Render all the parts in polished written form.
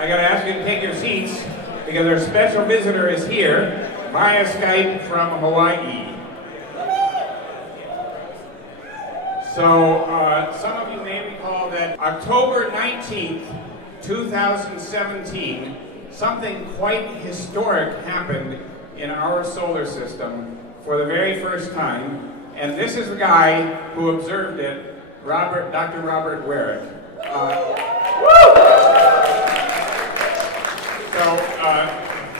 I gotta ask you to take your seats because our special visitor is here via Skype from Hawaii. So, some of you may recall that October 19th, 2017, something quite historic happened in our solar system for the very first time, and this is the guy who observed it, Dr. Robert Warwick.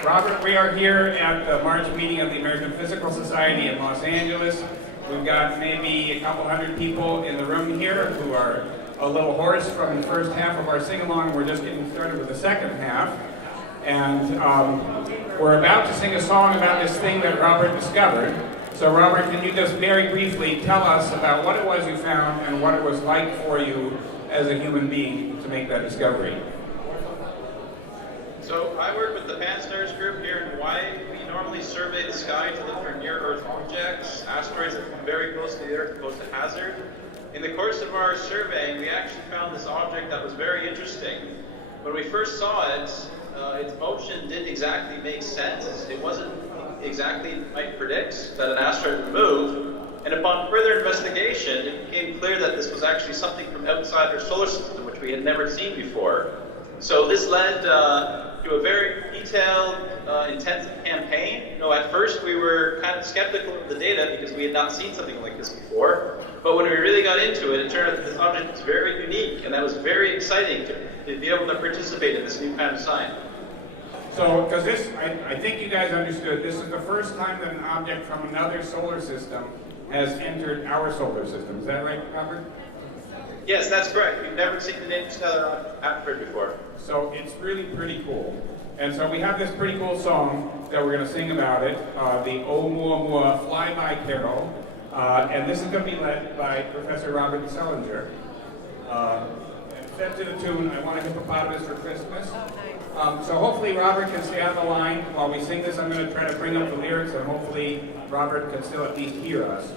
Robert, we are here at the March meeting of the American Physical Society in Los Angeles. We've got maybe a couple hundred people in the room here who are a little hoarse from the first half of our sing-along. We're just getting started with the second half. And we're about to sing a song about this thing that Robert discovered. So Robert, can you just very briefly tell us about what it was you found and what it was like for you as a human being to make that discovery? So I work with the Pan-STARRS group here in Hawaii. We normally survey the sky to look for near-Earth objects, asteroids that come very close to the Earth and pose a hazard. In the course of our surveying, we actually found this object that was very interesting. When we first saw it, its motion didn't exactly make sense. It wasn't exactly you might predict that an asteroid would move. And upon further investigation, it became clear that this was actually something from outside our solar system, which we had never seen before. So this led to a very detailed, intensive campaign. At first we were kind of skeptical of the data because we had not seen something like this before. But when we really got into it, it turned out that this object was very unique, and that was very exciting to be able to participate in this new kind of science. So, because this, I think you guys understood, this is the first time that an object from another solar system has entered our solar system. Is that right, Robert? Yes, that's correct. We've never seen an interstellar Haverford before. So it's really pretty cool. And so we have this pretty cool song that we're going to sing about it, the Oumuamua Flyby Carol. And this is going to be led by Professor Robert Selinger. Set to the tune, I Want a Hippopotamus for Christmas. So hopefully Robert can stay on the line while we sing this. I'm going to try to bring up the lyrics and hopefully Robert can still at least hear us.